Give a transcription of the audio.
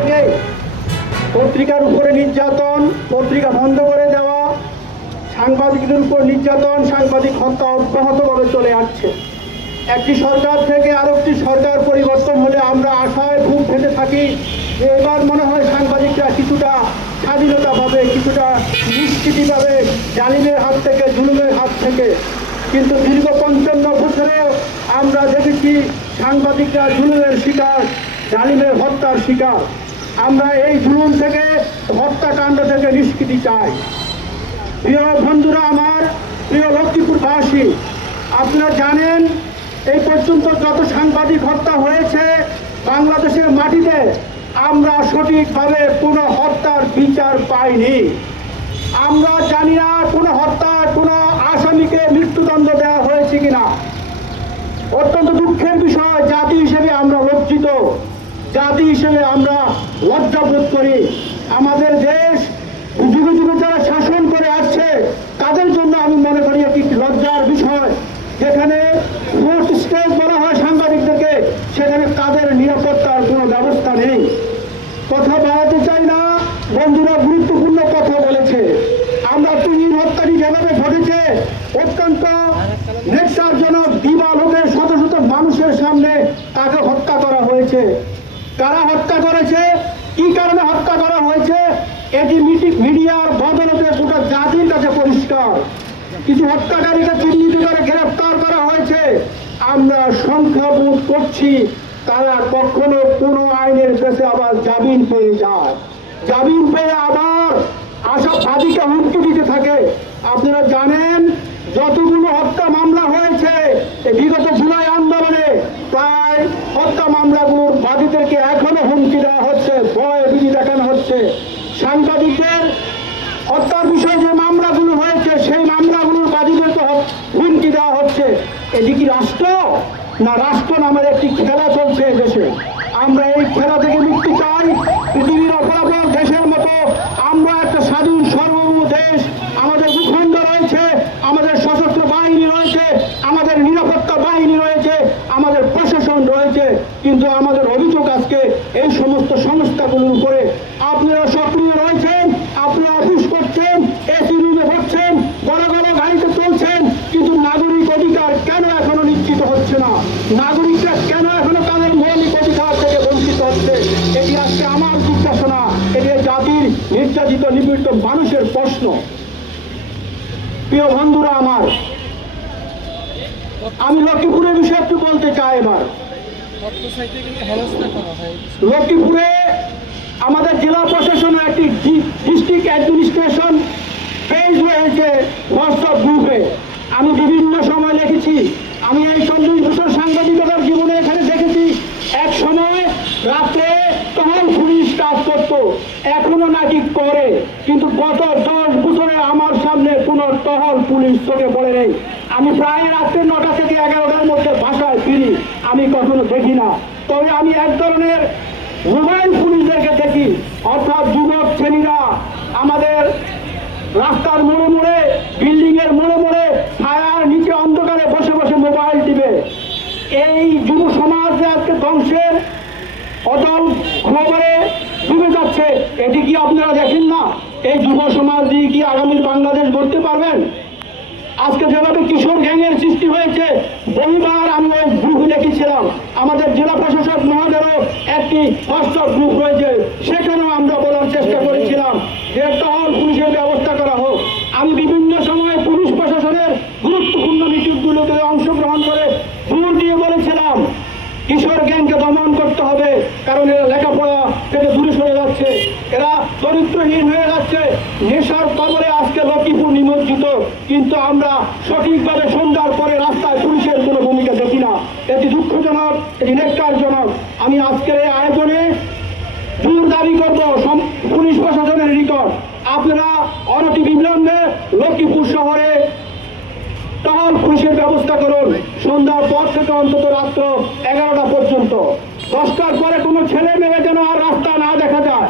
থেকে পত্রিকার উপরে নির্যাতন, পত্রিকা বন্ধ করে দেওয়া, সাংবাদিকদের উপর নির্যাতন, সাংবাদিক হত্যা অব্যাহতভাবে চলে আসছে। একটি সরকার থেকে আরেকটি সরকার পরিবর্তন হলে আমরা আশায় খুব ভেসে থাকি যে এবার মনে হয় সাংবাদিকরা কিছুটা স্বাধীনতা পাবে কিছুটা নিশ্চিতি পাবে জালিমের হাত থেকে, জুলুমের হাত থেকে। কিন্তু দীর্ঘ পঞ্চান্ন বছরেও আমরা দেখেছি সাংবাদিকরা জুলুমের শিকার, জালিমের হত্যার শিকার। আমরা এই জুলুম থেকে হত্যাকাণ্ড থেকে নিষ্কৃতি চাই। প্রিয় বন্ধুরা আমার, প্রিয় লক্ষ্মীপুরবাসী, আপনারা জানেন, এই পর্যন্ত যত সাংবাদিক হত্যা হয়েছে বাংলাদেশের মাটিতে, আমরা সঠিকভাবে কোনো হত্যার বিচার পাইনি। আমরা জানি না কোনো হত্যার কোনো আসামিকে মৃত্যুদণ্ড দেওয়া হয়েছে কিনা। অত্যন্ত দুঃখের বিষয়, জাতি হিসেবে আমরা লজ্জিত। জাতি হিসেবে আমরা লজ্জাবোধ করি। আমাদের দেশ যুগে যুগে যারা শাসন করে আসছে, তাদের জন্য আমি মনে করি একটি লজ্জার বিষয়। যেখানে বলা হয় সাংবাদিকদেরকে, সেখানে তাদের নিরাপত্তার কোনো ব্যবস্থা নেই। কথা বাড়াতে চাই না, বন্ধুরা গুরুত্বপূর্ণ কথা বলেছে। আমরা তুহিন হত্যাটি যেভাবে ঘটেছে, অত্যন্ত নেকটারজনক দিবালোকের শত শত মানুষের সামনে তাকে হত্যা করা হয়েছে। কারা হত্যা করেছে? কি কারণে হত্যা করা হয়েছে? এটি মিডিয়ার বদলতে গোটা জাতির কাছে পরিষ্কার। কিছু হত্যাকারীকে চিহ্নিত করে গ্রেফতার করা হয়েছে। আমরা সংখ্যাবোধ করছি, তারা কখনো কোনো আইনের কাছে আবার জামিন পেয়ে যায়। জামিন পেয়ে আবার আশা সাদিকে হুমকি দিতে থাকে। আপনারা জানেন, যতগুলো হত্যা মামলা হয়েছে বিগত জুলাই আন্দোলনে প্রায় হত্যা মামলাগুলোর বাদীদেরকে এখনও হুমকি দেওয়া হচ্ছে ভয় বিধি দেখানো হচ্ছে সাংবাদিকদের হত্যার বিষয়ে যে মামলাগুলো হয়েছে, সেই মামলাগুলোর বাদীদের তো হুমকি দেওয়া হচ্ছে। এটি কি রাষ্ট্র না রাষ্ট্র নামের একটি খেলা চলছে দেশে? আমরা এই খেলা থেকে মুক্তি চাই। পৃথিবীর অপরাপর দেশের মতো আমরা একটা স্বাধীন সার্বভৌম দেশ আমাদের ভূখণ্ড রয়েছে আমাদের সশস্ত্র বাহিনী রয়েছে আমাদের নিরাপত্তা বাহিনী রয়েছে আমাদের প্রশাসন রয়েছে কিন্তু আমাদের অভিযোগ আজকে এই সমস্ত সংস্থাগুলোর উপরে। আপনারা সক্রিয় রয়েছেন, আপনারা অফিস করছেন এসি রুমে হচ্ছেন বড় বড় গাড়িতে চলছেন, কিন্তু নাগরিক অধিকার কেন এখনও নিশ্চিত হচ্ছে না? নাগরিকরা কেন এখনও তাদের মৌলিক অধিকার থেকে বঞ্চিত হচ্ছে? এটি আজকে আমার জিজ্ঞাসা, এটি জাতির নির্যাতিত, নিপীড়িত মানুষের প্রশ্ন। প্রিয় বন্ধুরা আমার, আমি লক্ষ্মীপুরের বিষয়ে একটু বলতে চাই এবার মোটরসাইকেলকে হেনস্থা করা হয় লক্ষ্মীপুরে আমাদের জেলা প্রশাসনের একটি ডিস্ট্রিক্ট অ্যাডমিনিস্ট্রেশন পেজ রয়েছে হোয়াটসঅ্যাপ গ্রুপে। আমি বিভিন্ন সময় লিখেছি আমি এই সন্দেহ সাংবাদিকতার জীবনে এখানে দেখেছি এক সময় রাতে তখন পুলিশ কাজ করতো এখনও নাকি করে, কিন্তু গত দশ বছরে আমার সামনে কোনো টহল পুলিশ চোখে পড়ে নেই। আমি প্রায় রাত্রে নটা থেকে এগারোটার মধ্যে বাসায় ফিরি, আমি কখনো দেখি না। তবে আমি এক ধরনের মোবাইল পুলিশদেরকে দেখি, অর্থাৎ যুবক শ্রেণীরা আমাদের রাস্তার মোড়ে মোড়ে বিল্ডিং এর মোড়ে মোড়ে ছায়ার নিচে অন্ধকারে বসে বসে মোবাইল টিপে। এই যুব সমাজ আজকে ধ্বংসের অটল খবরে ডুবে এটি কি আপনারা দেখেন না? এই যুব সমাজ দিয়ে কি আগামীর বাংলাদেশ গড়তে পারবেন? আজকে যেভাবে কিশোর গ্যাংয়ের সৃষ্টি হয়েছে, বহুবার আমি ওই গ্রুপ দেখেছিলাম। আমাদের জেলা প্রশাসক মহোদয়েরও একটি হোয়াটসঅ্যাপ গ্রুপ রয়েছে সেখানেও আমরা বলার চেষ্টা করেছিলাম যে টহল পুলিশের ব্যবস্থা করা হোক। আমি বিভিন্ন সময়ে পুলিশ প্রশাসনের গুরুত্বপূর্ণ মিটিংগুলোতে অংশগ্রহণ করে জোর দিয়ে বলেছিলাম, কিশোর গ্যাংকে দমন করতে হবে, কারণ এরা লেখাপড়া থেকে দূরে সরে যাচ্ছে। এরা চরিত্রহীন হয়ে যাচ্ছে। নেশার কবলে আজকে লক্ষ্মীপুর নিমজ্জিত। কিন্তু আমরা সঠিকভাবে সন্ধ্যার পরে রাস্তায় পুলিশের কোনো ভূমিকা দেখি না। এটি দুঃখজনক, এটি নেকটারজনক আমি আজকের এই আয়োজনে জোর দাবি করব পুলিশ প্রশাসনের নিকট। আপনারা অনতি বিলম্বে লক্ষ্মীপুর শহরে টহল পুলিশের ব্যবস্থা করুন। সন্ধ্যার পর থেকে অন্তত রাত্র এগারোটা পর্যন্ত। দশটার পরে কোনো ছেলে মেয়ে যেন আর রাস্তা না দেখা যায়।